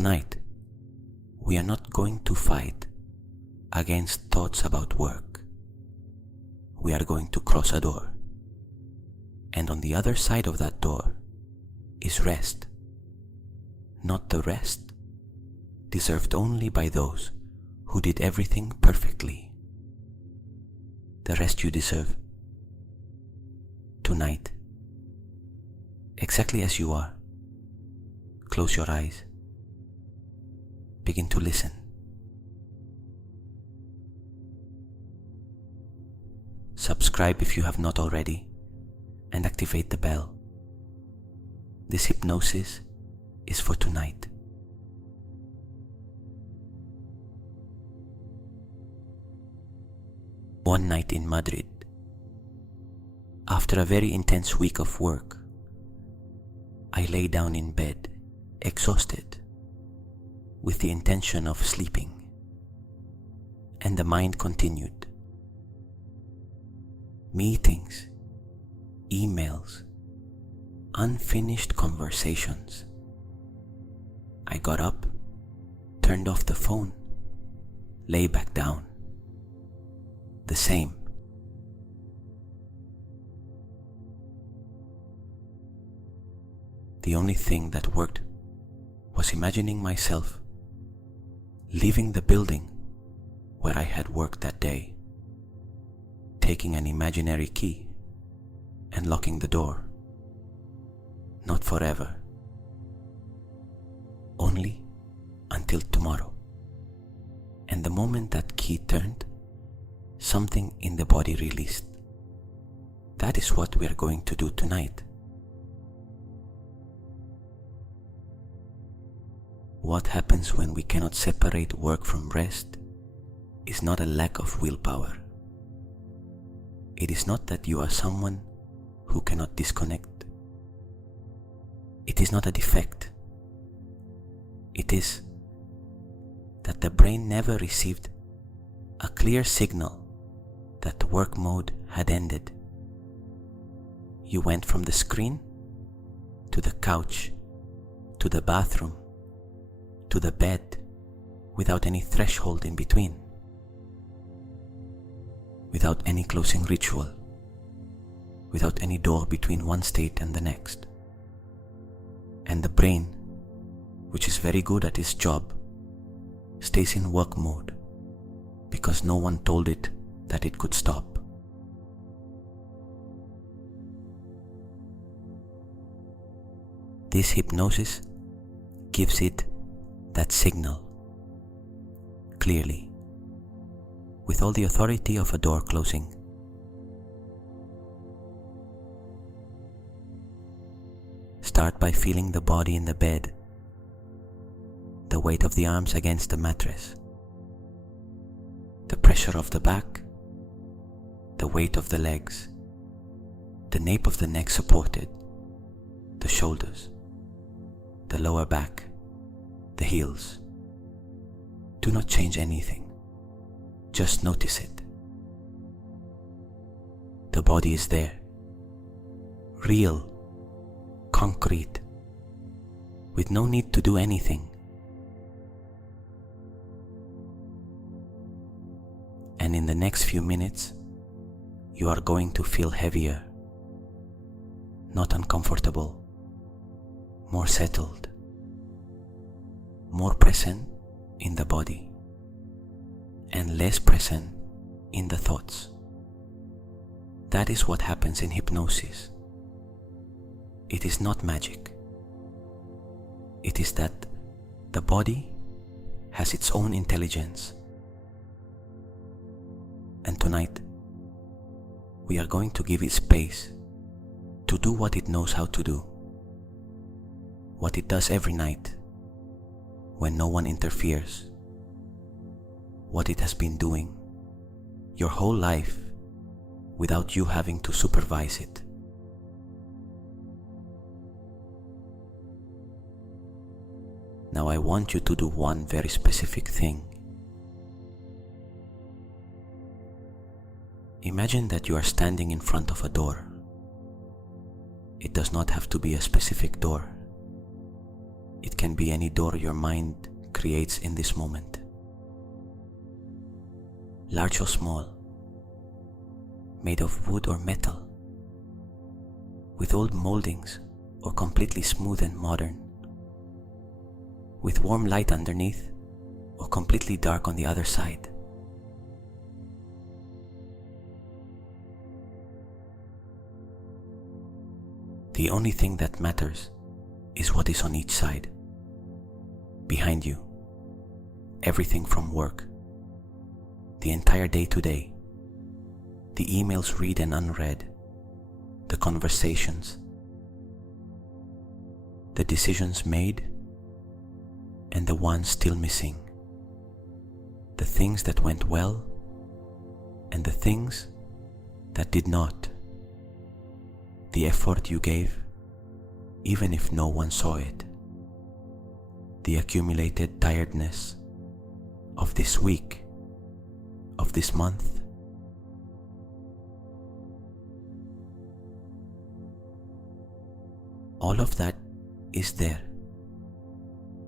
Tonight, we are not going to fight against thoughts about work. We are going to cross a door. And on the other side of that door is rest. Not the rest deserved only by those who did everything perfectly. The rest you deserve tonight, exactly as you are. Close your eyes. Begin to listen. Subscribe if you have not already, and activate the bell. This hypnosis is for tonight. One night in Madrid, after a very intense week of work, I lay down in bed, exhausted, with the intention of sleeping, and the mind continued. Meetings, emails, unfinished conversations. I got up, turned off the phone, lay back down. The same. The only thing that worked was imagining myself leaving the building where I had worked that day, taking an imaginary key and locking the door. Not forever. Only until tomorrow. And the moment that key turned, something in the body released. That is what we are going to do tonight. What happens when we cannot separate work from rest is not a lack of willpower. It is not that you are someone who cannot disconnect. It is not a defect. It is that the brain never received a clear signal that the work mode had ended. You went from the screen to the couch, to the bathroom, to the bed, without any threshold in between, without any closing ritual, without any door between one state and the next. And the brain, which is very good at its job, stays in work mode because no one told it that it could stop. This hypnosis gives it that signal clearly, with all the authority of a door closing. Start by feeling the body in the bed, the weight of the arms against the mattress, the pressure of the back, the weight of the legs, the nape of the neck supported, the shoulders, the lower back, the heels. Do not change anything. Just notice it. The body is there. Real, concrete, with no need to do anything. And in the next few minutes, you are going to feel heavier, not uncomfortable, more settled, more present in the body, and less present in the thoughts. That is what happens in hypnosis. It is not magic. It is that the body has its own intelligence. And tonight, we are going to give it space to do what it knows how to do, what it does every night when no one interferes, what it has been doing your whole life without you having to supervise it. Now I want you to do one very specific thing. Imagine that you are standing in front of a door. It does not have to be a specific door. It can be any door your mind creates in this moment, large or small, made of wood or metal, with old moldings or completely smooth and modern, with warm light underneath or completely dark on the other side. The only thing that matters is what is on each side. Behind you, everything from work, the entire day today, the emails read and unread, the conversations, the decisions made and the ones still missing, the things that went well and the things that did not, the effort you gave even if no one saw it, the accumulated tiredness of this week, of this month. All of that is there,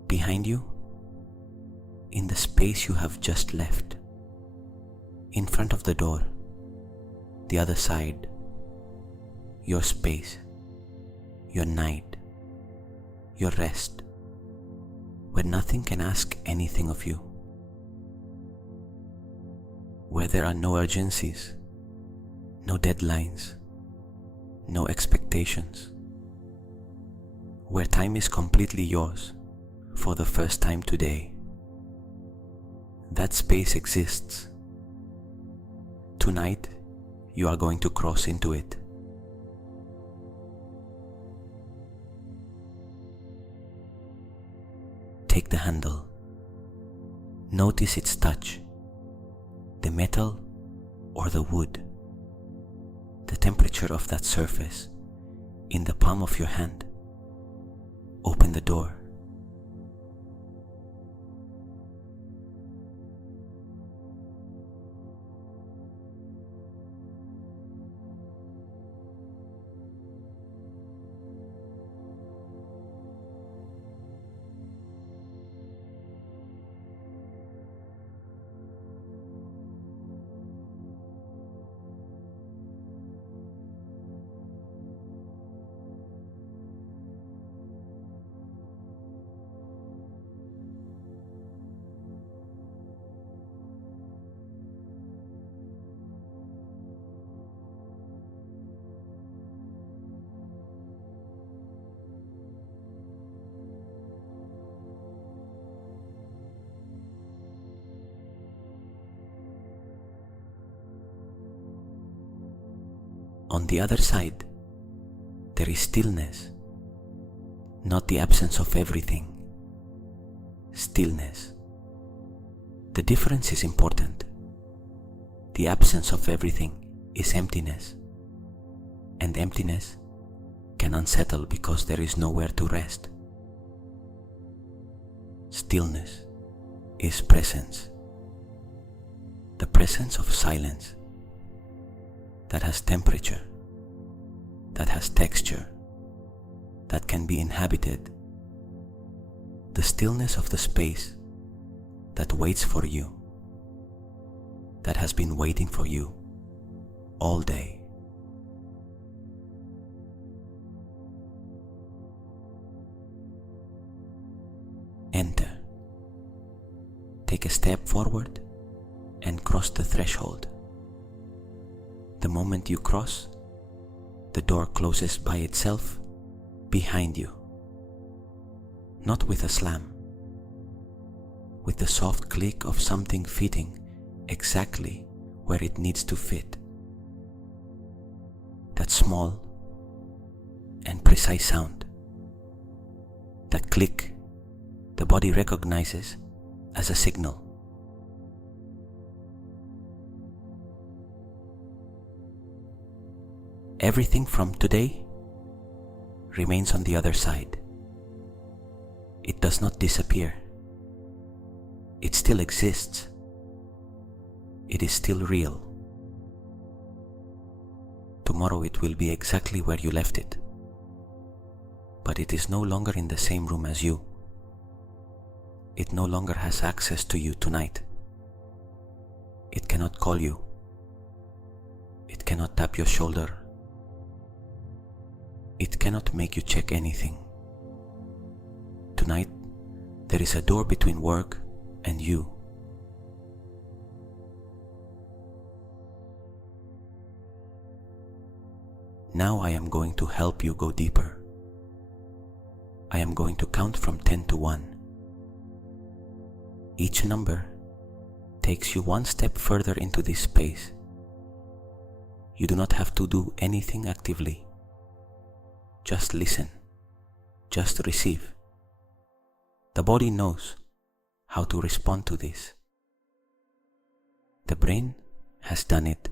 behind you, in the space you have just left, in front of the door, the other side, your space, your night, your rest, where nothing can ask anything of you, where there are no urgencies, no deadlines, no expectations, where time is completely yours for the first time today. That space exists. Tonight, you are going to cross into it. Take the handle. Notice its touch, the metal or the wood, the temperature of that surface in the palm of your hand. Open the door. On the other side, there is stillness, not the absence of everything. Stillness. The difference is important. The absence of everything is emptiness, and emptiness can unsettle because there is nowhere to rest. Stillness is presence, the presence of silence that has temperature, that has texture, that can be inhabited. The stillness of the space that waits for you, that has been waiting for you all day. Enter. Take a step forward and cross the threshold. The moment you cross, the door closes by itself behind you. Not with a slam, with the soft click of something fitting exactly where it needs to fit. That small and precise sound, that click, the body recognizes as a signal. Everything from today remains on the other side. It does not disappear. It still exists. It is still real. Tomorrow it will be exactly where you left it. But it is no longer in the same room as you. It no longer has access to you tonight. It cannot call you. It cannot tap your shoulder. It cannot make you check anything. Tonight, there is a door between work and you. Now I am going to help you go deeper. I am going to count from 10 to 1. Each number takes you one step further into this space. You do not have to do anything actively. Just listen. Just receive. The body knows how to respond to this. The brain has done it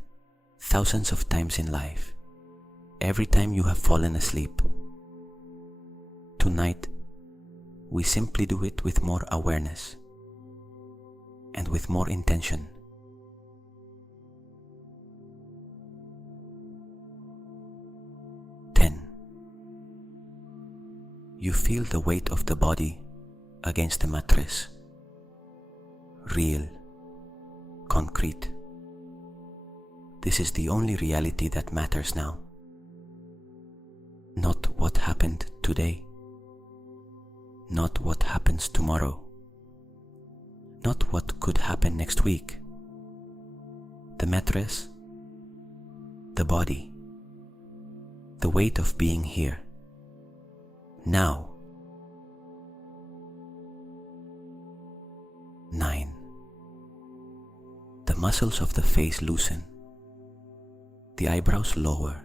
thousands of times in life. Every time you have fallen asleep. Tonight, we simply do it with more awareness and with more intention. 10. You feel the weight of the body against the mattress. Real, concrete. This is the only reality that matters now. Not what happened today. Not what happens tomorrow. Not what could happen next week. The mattress, the body, the weight of being here, now. 9. The muscles of the face loosen, the eyebrows lower,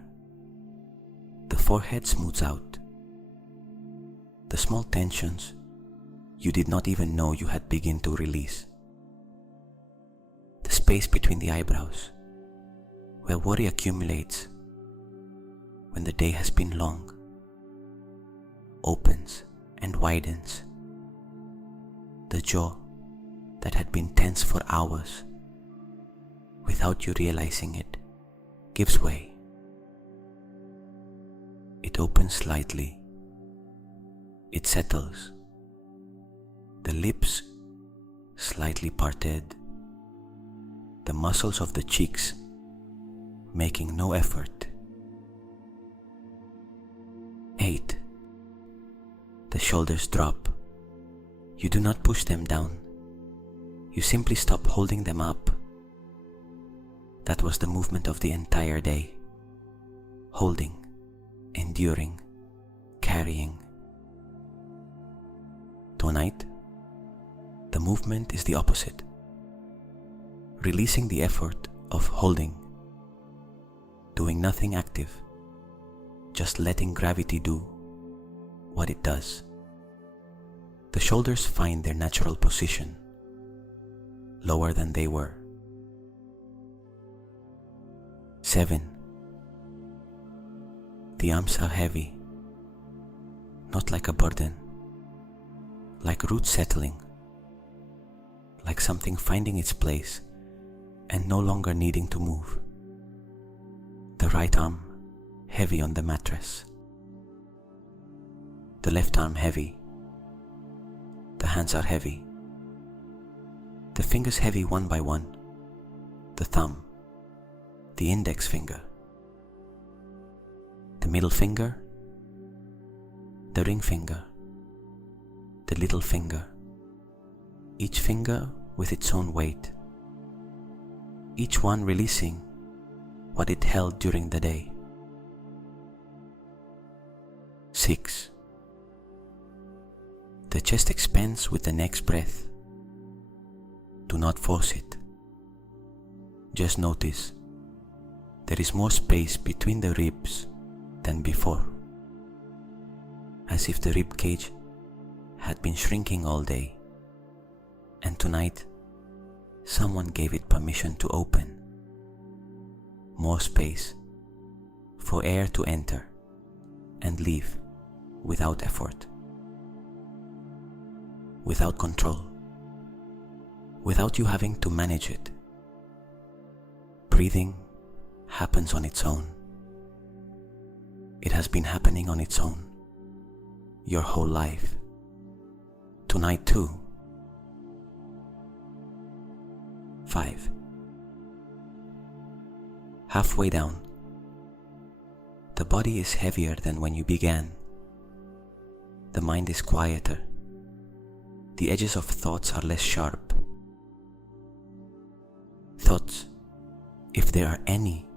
the forehead smooths out. The small tensions you did not even know you had begun to release. The space between the eyebrows, where worry accumulates when the day has been long, opens and widens. The jaw that had been tense for hours without you realizing it gives way. It opens slightly. It settles. The lips slightly parted. The muscles of the cheeks making no effort. 8. The shoulders drop. You do not push them down. You simply stop holding them up. That was the movement of the entire day. Holding, enduring, carrying. Tonight, the movement is the opposite. Releasing the effort of holding. Doing nothing active. Just letting gravity do what it does. The shoulders find their natural position, lower than they were. 7. The arms are heavy, not like a burden, like roots settling, like something finding its place and no longer needing to move. The right arm heavy on the mattress, the left arm heavy, the hands are heavy, the fingers heavy one by one, the thumb, the index finger, the middle finger, the ring finger, the little finger, each finger with its own weight, each one releasing what it held during the day. 6. The chest expands with the next breath. Do not force it. Just notice there is more space between the ribs than before, as if the rib cage had been shrinking all day, and tonight someone gave it permission to open. More space for air to enter and leave without effort, without control, without you having to manage it. Breathing happens on its own. It has been happening on its own your whole life. Tonight too, 5. Halfway down, the body is heavier than when you began. The mind is quieter. The edges of thoughts are less sharp. Thoughts, if there are any,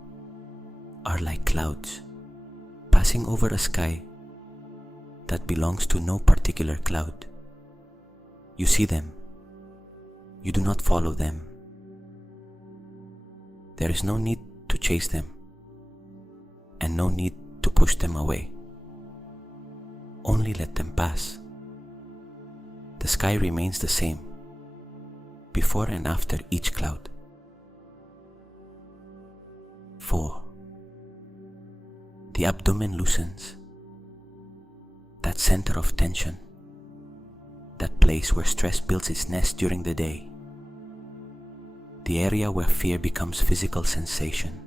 are like clouds passing over a sky that belongs to no particular cloud. You see them. You do not follow them. There is no need to chase them and no need to push them away. Only let them pass. The sky remains the same before and after each cloud. 4. The abdomen loosens. That center of tension, that place where stress builds its nest during the day, the area where fear becomes physical sensation,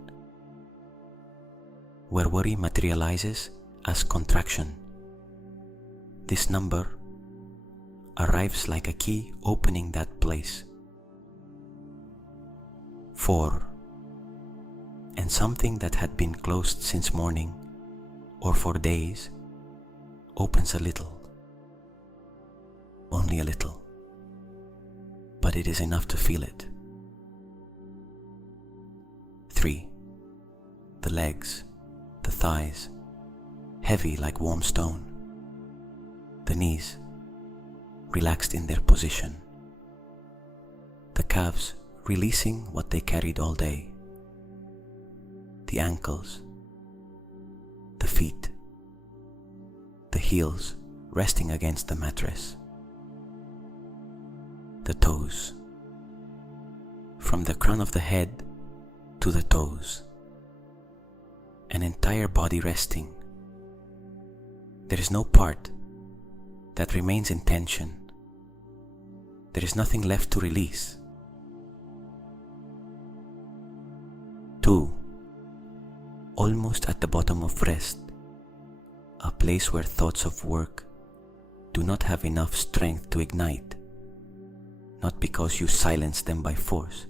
where worry materializes as contraction. This number arrives like a key opening that place. 4. And something that had been closed since morning or for days opens a little, only a little, but it is enough to feel it. 3. The legs, the thighs, heavy like warm stone. The knees, relaxed in their position. The calves, releasing what they carried all day. The ankles, the feet, the heels resting against the mattress. The toes, from the crown of the head to the toes, an entire body resting. There is no part that remains in tension. There is nothing left to release. 2. Almost at the bottom of rest, a place where thoughts of work do not have enough strength to ignite, not because you silence them by force,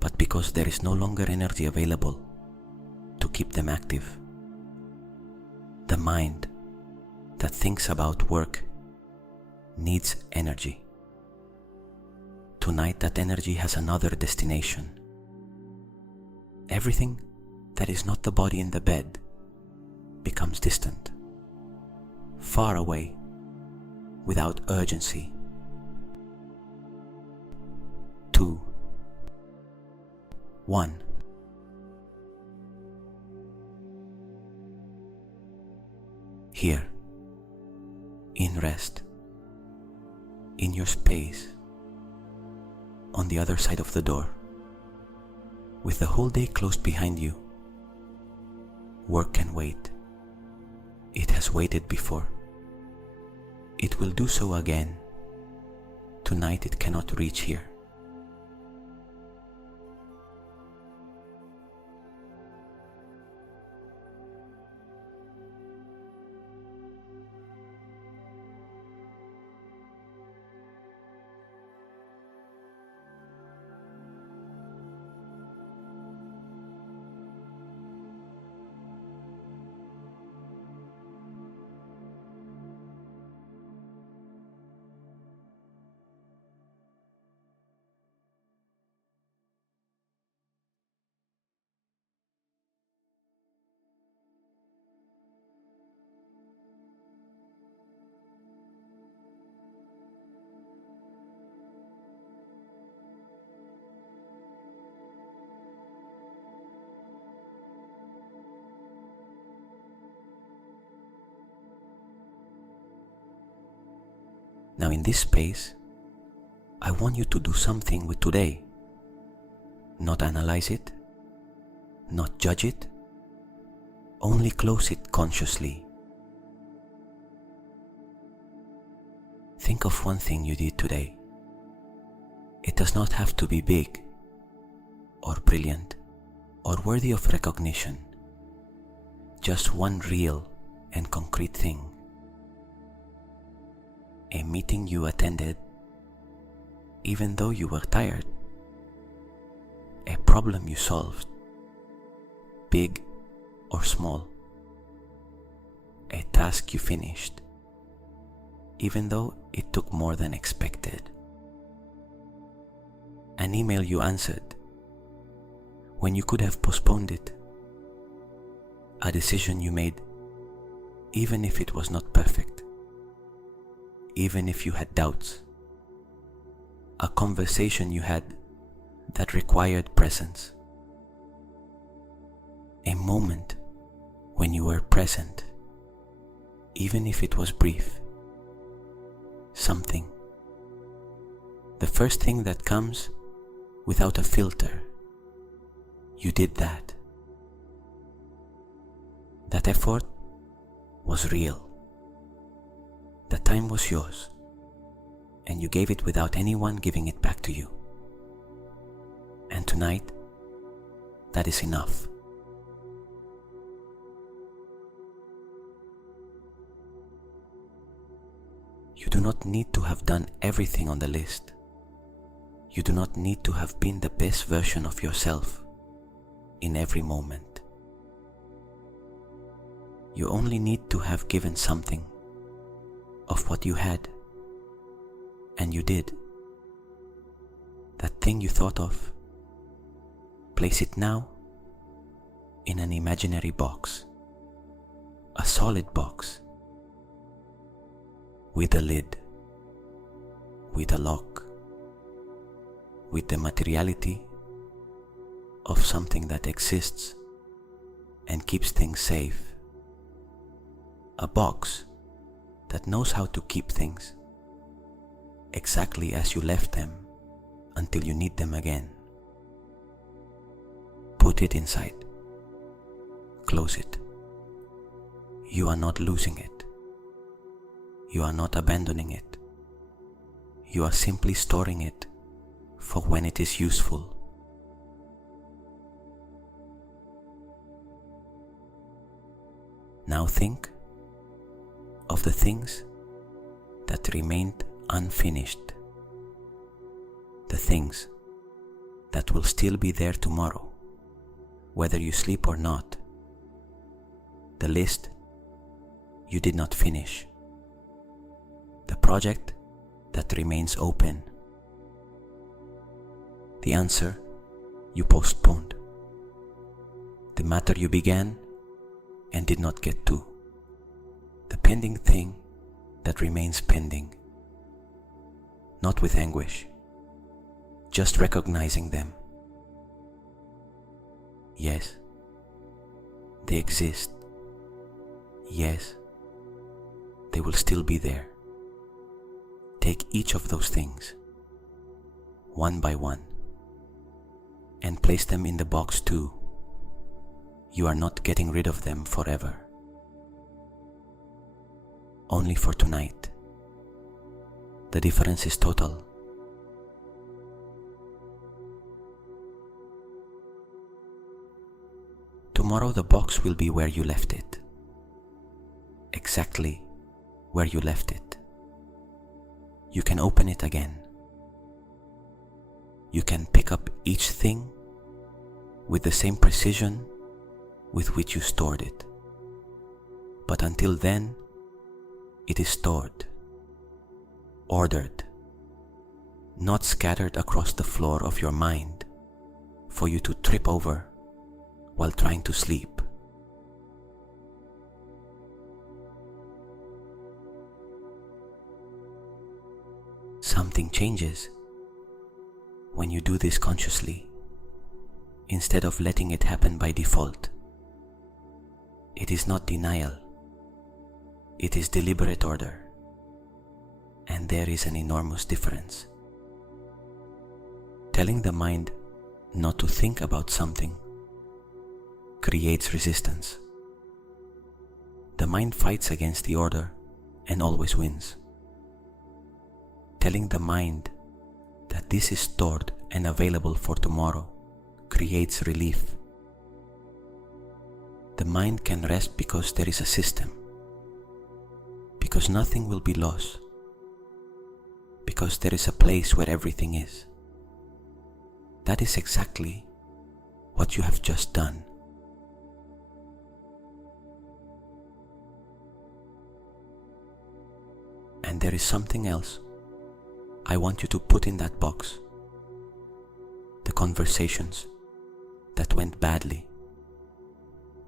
but because there is no longer energy available to keep them active. The mind that thinks about work needs energy. Tonight that energy has another destination. Everything that is not the body in the bed becomes distant, far away, without urgency. 2. 1. Here, in rest, in your space, on the other side of the door, with the whole day closed behind you, work can wait. It has waited before. It will do so again. Tonight it cannot reach here. Now in this space, I want you to do something with today. Not analyze it, not judge it, only close it consciously. Think of one thing you did today. It does not have to be big, or brilliant, or worthy of recognition. Just one real and concrete thing. A meeting you attended, even though you were tired. A problem you solved, big or small. A task you finished, even though it took more than expected. An email you answered when you could have postponed it. A decision you made even if it was not perfect, even if you had doubts. A conversation you had that required presence. A moment when you were present, even if it was brief. Something. The first thing that comes without a filter. You did that. That effort was real. The time was yours, and you gave it without anyone giving it back to you. And tonight, that is enough. You do not need to have done everything on the list. You do not need to have been the best version of yourself in every moment. You only need to have given something of what you had, and you did. That thing you thought of, place it now in an imaginary box, a solid box, with a lid, with a lock, with the materiality of something that exists and keeps things safe. A box that knows how to keep things exactly as you left them until you need them again. Put it inside. Close it. You are not losing it. You are not abandoning it. You are simply storing it for when it is useful. Now think of the things that remained unfinished, the things that will still be there tomorrow, whether you sleep or not, the list you did not finish, the project that remains open, the answer you postponed, the matter you began and did not get to, the pending thing that remains pending, not with anguish, just recognizing them. Yes, they exist. Yes, they will still be there. Take each of those things, one by one, and place them in the box too. You are not getting rid of them forever. Only for tonight. The difference is total. Tomorrow the box will be where you left it. Exactly where you left it. You can open it again. You can pick up each thing with the same precision with which you stored it. But until then, it is stored, ordered, not scattered across the floor of your mind for you to trip over while trying to sleep. Something changes when you do this consciously, instead of letting it happen by default. It is not denial. It is deliberate order. And there is an enormous difference. Telling the mind not to think about something creates resistance. The mind fights against the order and always wins. Telling the mind that this is stored and available for tomorrow creates relief. The mind can rest because there is a system, because nothing will be lost, because there is a place where everything is. That is exactly what you have just done. And there is something else I want you to put in that box. The conversations that went badly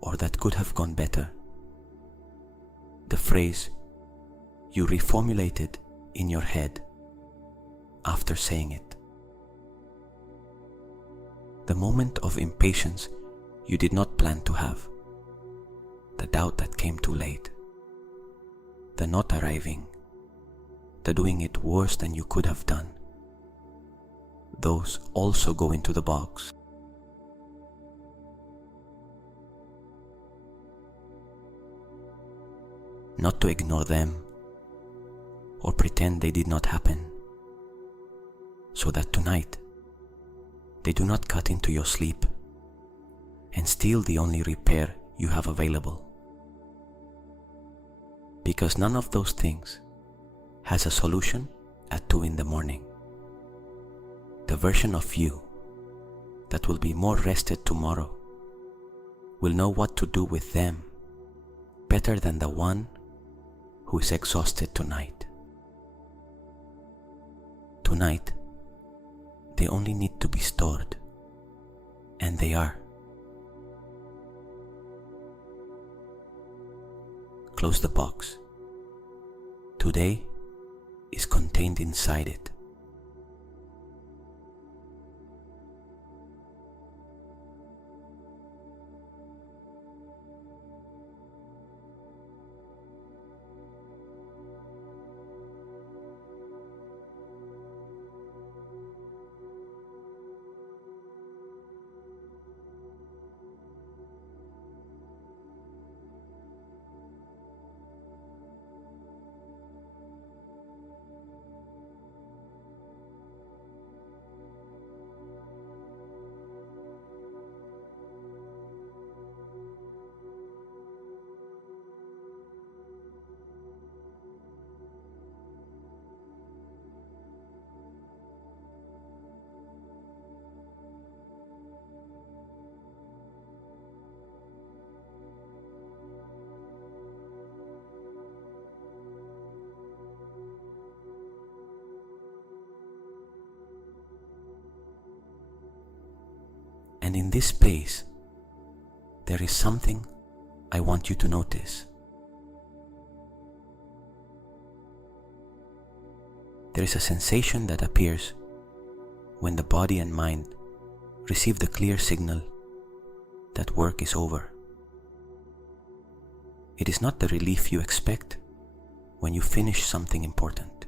or that could have gone better. The phrase you reformulated in your head after saying it. The moment of impatience you did not plan to have. The doubt that came too late. The not arriving. The doing it worse than you could have done. Those also go into the box. Not to ignore them or pretend they did not happen, so that tonight they do not cut into your sleep and steal the only repair you have available. Because none of those things has a solution at 2 a.m. The version of you that will be more rested tomorrow will know what to do with them better than the one who is exhausted tonight. Tonight, they only need to be stored, and they are. Close the box. Today is contained inside it. And in this space, there is something I want you to notice. There is a sensation that appears when the body and mind receive the clear signal that work is over. It is not the relief you expect when you finish something important.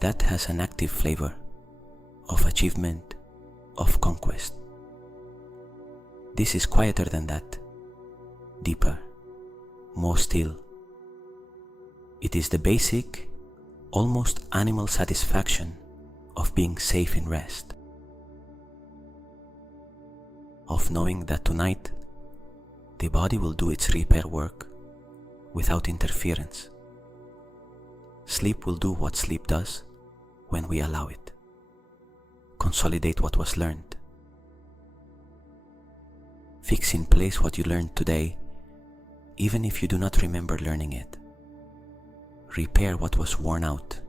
That has an active flavor of achievement, of conquest. This is quieter than that, deeper, more still. It is the basic, almost animal satisfaction of being safe in rest, of knowing that tonight the body will do its repair work without interference. Sleep will do what sleep does when we allow it. Consolidate what was learned. Fix in place what you learned today, even if you do not remember learning it. Repair what was worn out.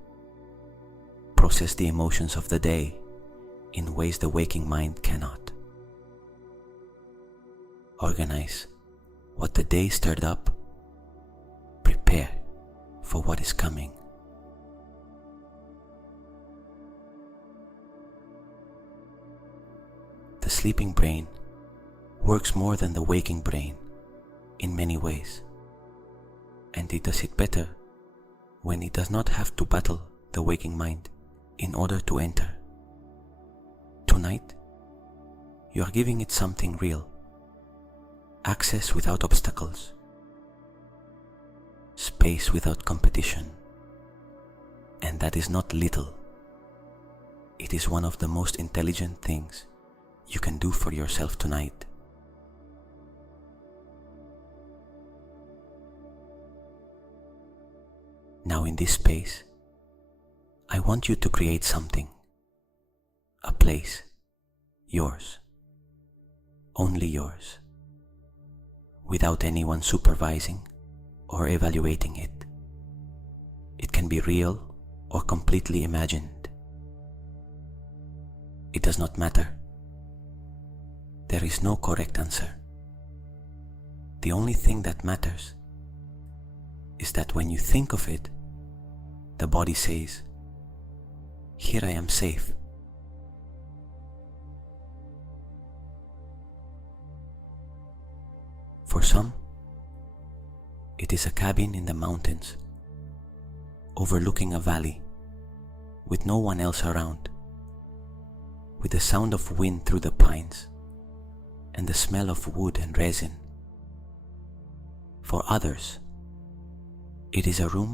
Process the emotions of the day in ways the waking mind cannot. Organize what the day stirred up. Prepare for what is coming. The sleeping brain works more than the waking brain in many ways, and it does it better when it does not have to battle the waking mind in order to enter. Tonight, you are giving it something real, access without obstacles, space without competition, and that is not little. It is one of the most intelligent things you can do for yourself tonight. Now in this space, I want you to create something, a place, yours, only yours, without anyone supervising or evaluating it. It can be real or completely imagined. It does not matter. There is no correct answer. The only thing that matters is that when you think of it, the body says, "Here I am safe." For some, it is a cabin in the mountains, overlooking a valley, with no one else around, with the sound of wind through the pines, and the smell of wood and resin. For others, it is a room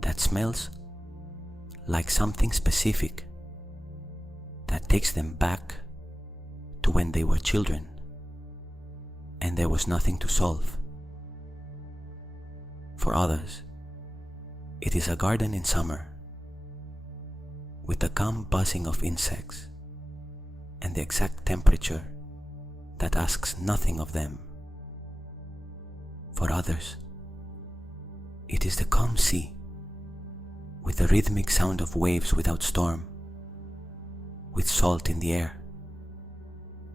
that smells like something specific, that takes them back to when they were children and there was nothing to solve. For others, it is a garden in summer, with the calm buzzing of insects and the exact temperature that asks nothing of them. For others, it is the calm sea, with the rhythmic sound of waves without storm, with salt in the air,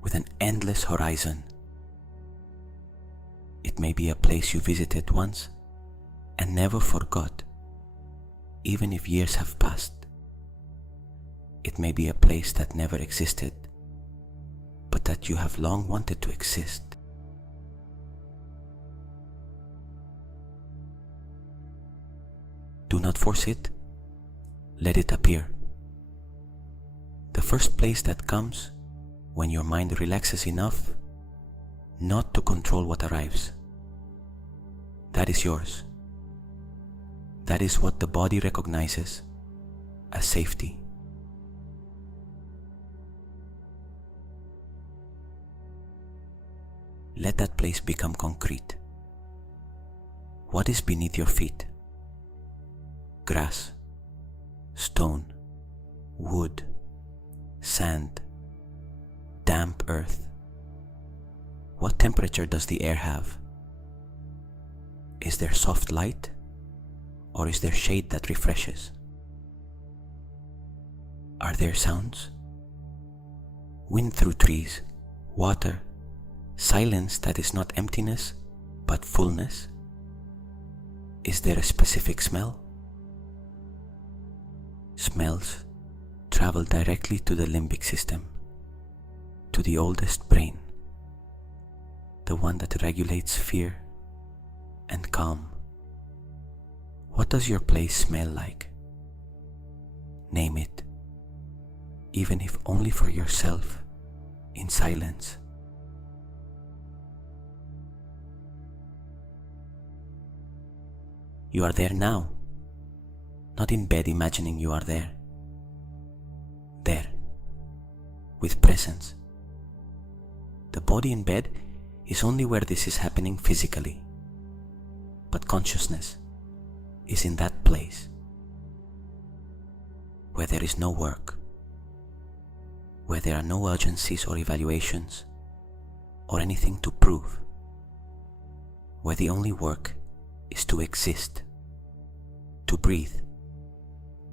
with an endless horizon. It may be a place you visited once and never forgot, even if years have passed. It may be a place that never existed, but that you have long wanted to exist. Do not force it, let it appear. The first place that comes when your mind relaxes enough not to control what arrives. That is yours. That is what the body recognizes as safety. Let that place become concrete. What is beneath your feet? Grass, stone, wood, sand, damp earth. What temperature does the air have? Is there soft light, or is there shade that refreshes? Are there sounds? Wind through trees, water, silence that is not emptiness but fullness? Is there a specific smell? Smells travel directly to the limbic system, to the oldest brain, the one that regulates fear and calm. What does your place smell like? Name it, even if only for yourself, in silence. You are there now, not in bed imagining you are there. There, with presence. The body in bed is only where this is happening physically, but consciousness is in that place, where there is no work, where there are no urgencies or evaluations, or anything to prove, where the only work is to exist, to breathe,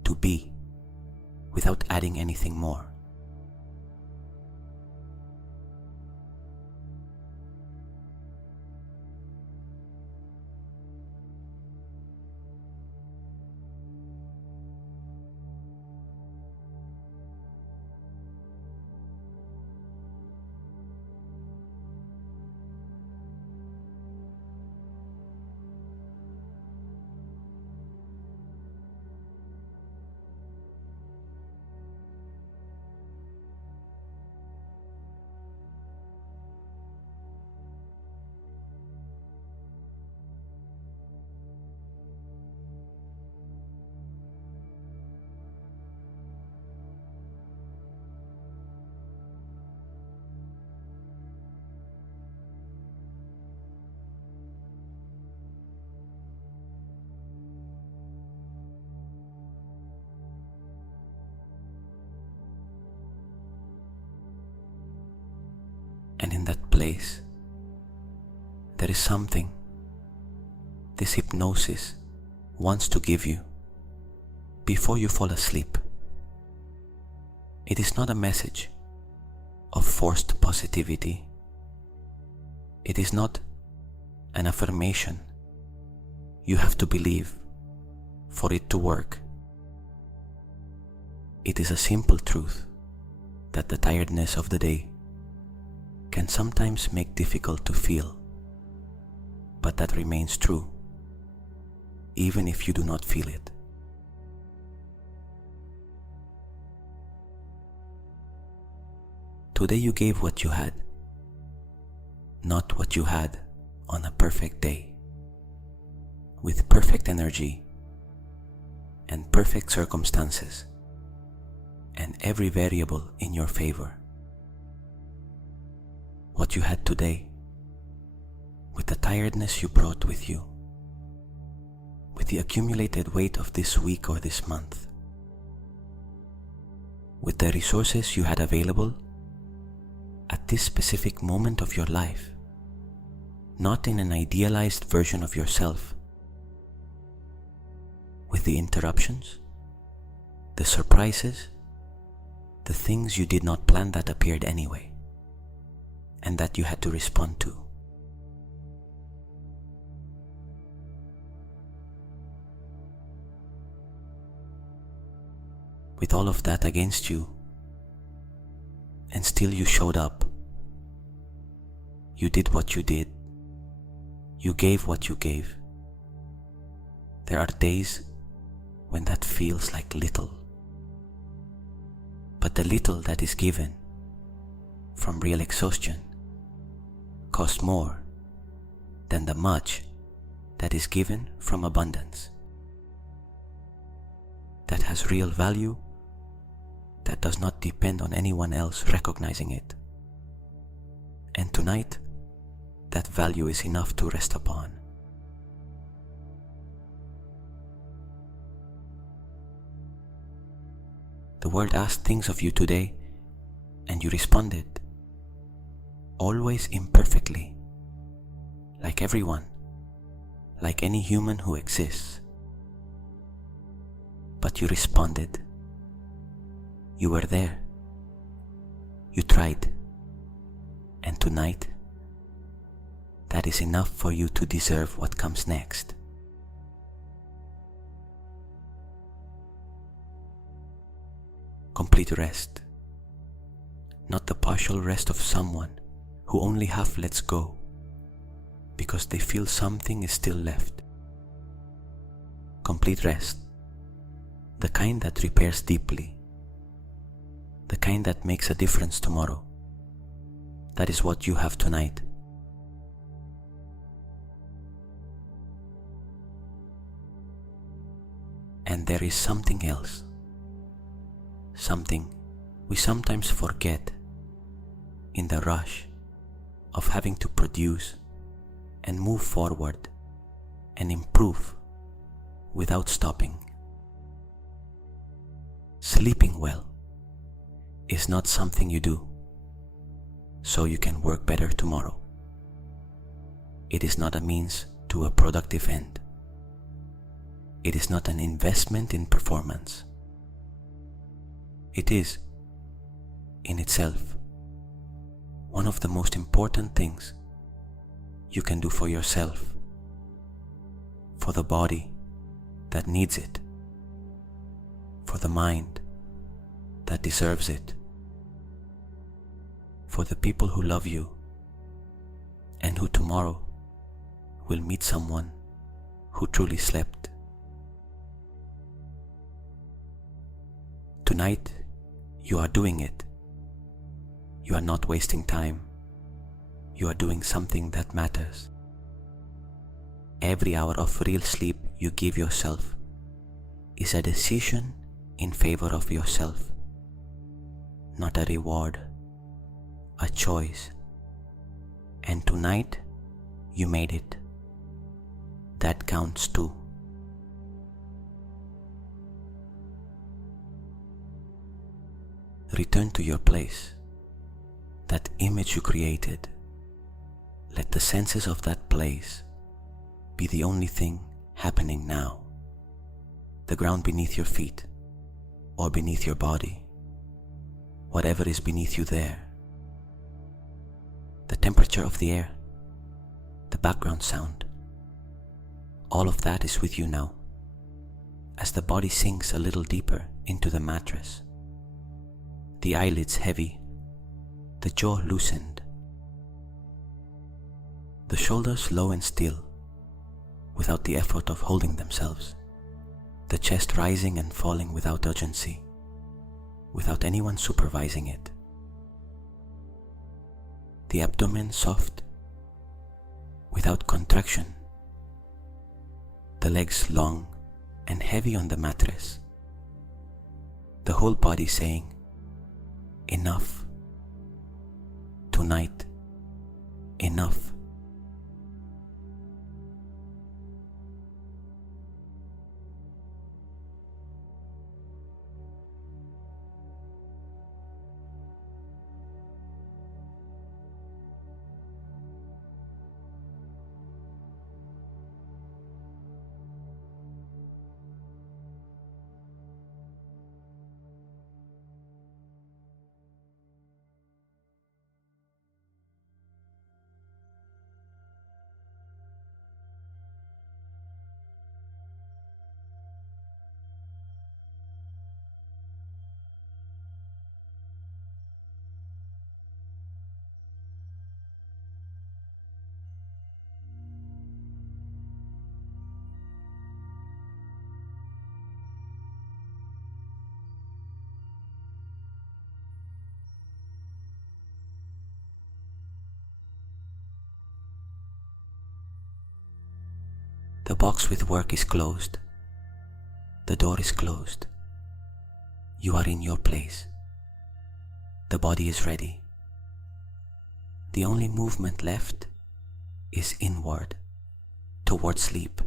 to be, without adding anything more. And in that place, there is something this hypnosis wants to give you before you fall asleep. It is not a message of forced positivity. It is not an affirmation you have to believe for it to work. It is a simple truth that the tiredness of the day can sometimes make difficult to feel, but that remains true even if you do not feel it. Today you gave what you had, not what you had on a perfect day, with perfect energy and perfect circumstances, and every variable in your favor. What you had today, with the tiredness you brought with you, with the accumulated weight of this week or this month, with the resources you had available at this specific moment of your life, not in an idealized version of yourself, with the interruptions, the surprises, the things you did not plan that appeared anyway, and that you had to respond to. With all of that against you, and still you showed up. You did what you did. You gave what you gave. There are days when that feels like little. But the little that is given from real exhaustion costs more than the much that is given from abundance. That has real value, that does not depend on anyone else recognizing it. And tonight, that value is enough to rest upon. The world asked things of you today, and you responded, always imperfectly, like everyone, like any human who exists. But you responded. You were there. You tried. And tonight, that is enough for you to deserve what comes next. Complete rest. Not the partial rest of someone who only half lets go because they feel something is still left. Complete rest. The kind that repairs deeply. The kind that makes a difference tomorrow. That is what you have tonight. And there is something else. Something we sometimes forget in the rush of having to produce and move forward and improve without stopping. Sleeping well is not something you do so you can work better tomorrow. It is not a means to a productive end. It is not an investment in performance. It is, in itself, one of the most important things you can do for yourself, for the body that needs it, for the mind that deserves it, for the people who love you and who tomorrow will meet someone who truly slept. Tonight, you are doing it. You are not wasting time. You are doing something that matters. Every hour of real sleep you give yourself is a decision in favor of yourself, not a reward, a choice. And tonight, you made it. That counts too. Return to your place. That image you created, let the senses of that place be the only thing happening now. The ground beneath your feet or beneath your body, whatever is beneath you there. The temperature of the air, the background sound, all of that is with you now. As the body sinks a little deeper into the mattress, the eyelids heavy, the jaw loosened, the shoulders low and still, without the effort of holding themselves, the chest rising and falling without urgency, without anyone supervising it, the abdomen soft, without contraction, the legs long and heavy on the mattress, the whole body saying, enough, tonight, enough. The box with work is closed. The door is closed. You are in your place. The body is ready. The only movement left is inward, toward sleep.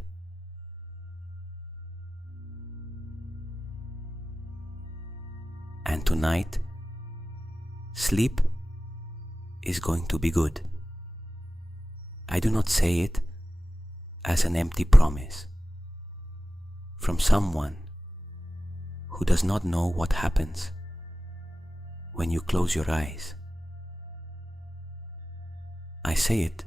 And tonight, sleep is going to be good. I do not say it as an empty promise from someone who does not know what happens when you close your eyes. I say it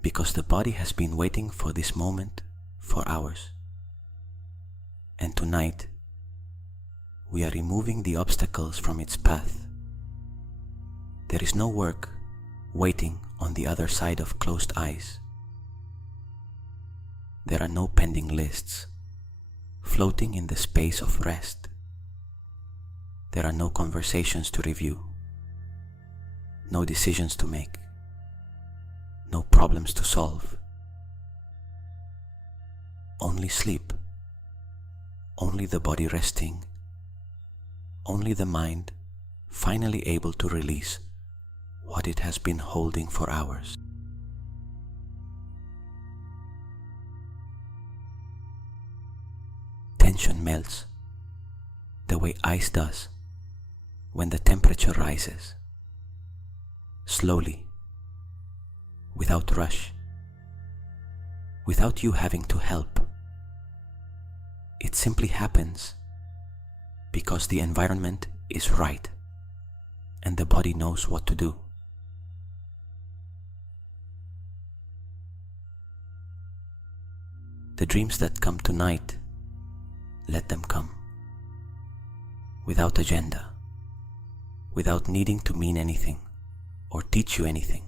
because the body has been waiting for this moment for hours, and tonight we are removing the obstacles from its path. There is no work waiting on the other side of closed eyes. There are no pending lists floating in the space of rest. There are no conversations to review, no decisions to make, no problems to solve. Only sleep, only the body resting, only the mind finally able to release what it has been holding for hours. Tension melts the way ice does when the temperature rises, slowly, without rush, without you having to help. It simply happens because the environment is right and the body knows what to do. The dreams that come tonight, let them come, without agenda, without needing to mean anything or teach you anything.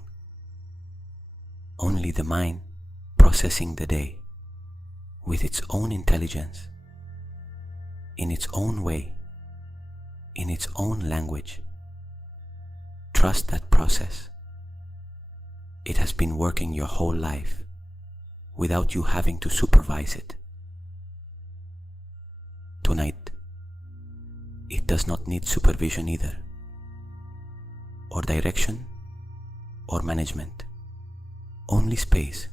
Only the mind processing the day with its own intelligence, in its own way, in its own language. Trust that process. It has been working your whole life without you having to supervise it. Tonight, it does not need supervision either, or direction, or management, only space.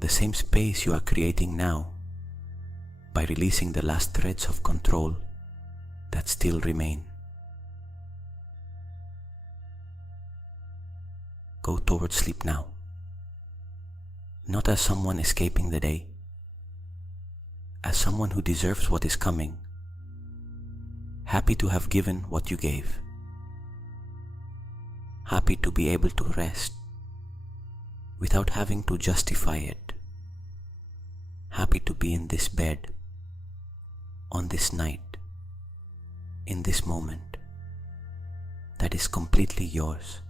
The same space you are creating now by releasing the last threads of control that still remain. Go towards sleep now, not as someone escaping the day, as someone who deserves what is coming, happy to have given what you gave, happy to be able to rest without having to justify it, happy to be in this bed, on this night, in this moment that is completely yours.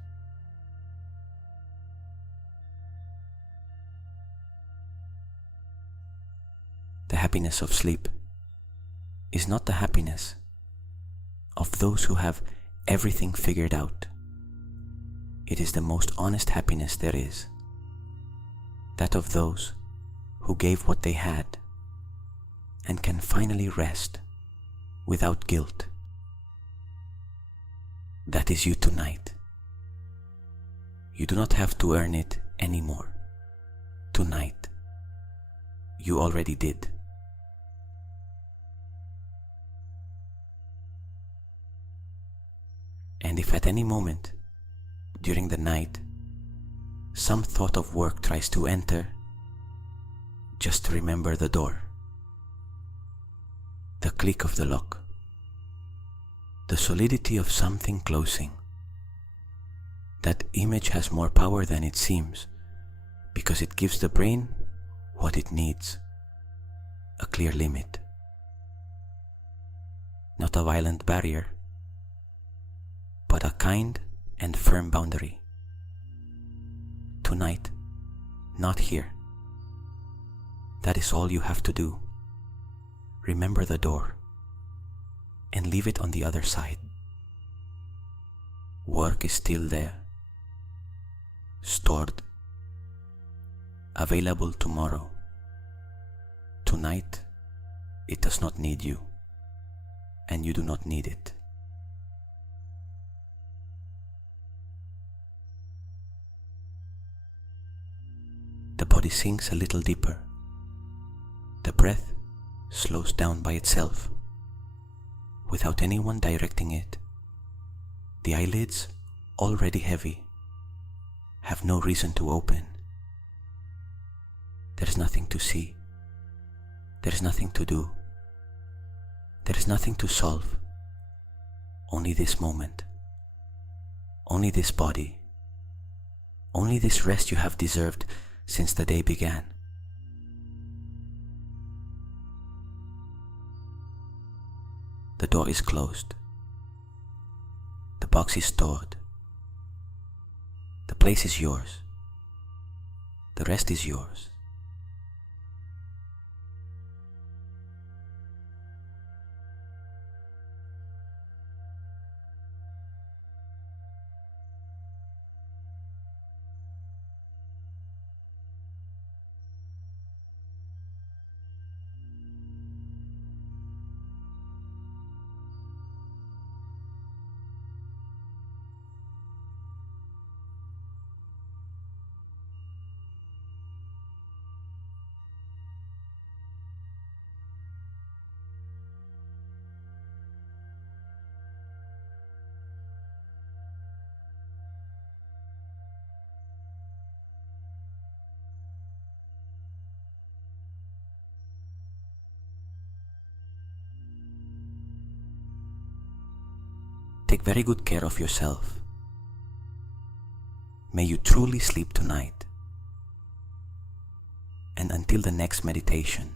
The happiness of sleep is not the happiness of those who have everything figured out. It is the most honest happiness there is, that of those who gave what they had and can finally rest without guilt. That is you tonight. You do not have to earn it anymore. Tonight, you already did. And if at any moment during the night some thought of work tries to enter, just remember the door, the click of the lock, the solidity of something closing. That image has more power than it seems, because it gives the brain what it needs: a clear limit, not a violent barrier, but a kind and firm boundary. Tonight, not here. That is all you have to do. Remember the door and leave it on the other side. Work is still there, stored, available tomorrow. Tonight, it does not need you, and you do not need it. The body sinks a little deeper. The breath slows down by itself, without anyone directing it. The eyelids, already heavy, have no reason to open. There is nothing to see. There is nothing to do. There is nothing to solve. Only this moment. Only this body. Only this rest you have deserved since the day began. The door is closed. The box is stored. The place is yours. The rest is yours. Take very good care of yourself. May you truly sleep tonight. And until the next meditation,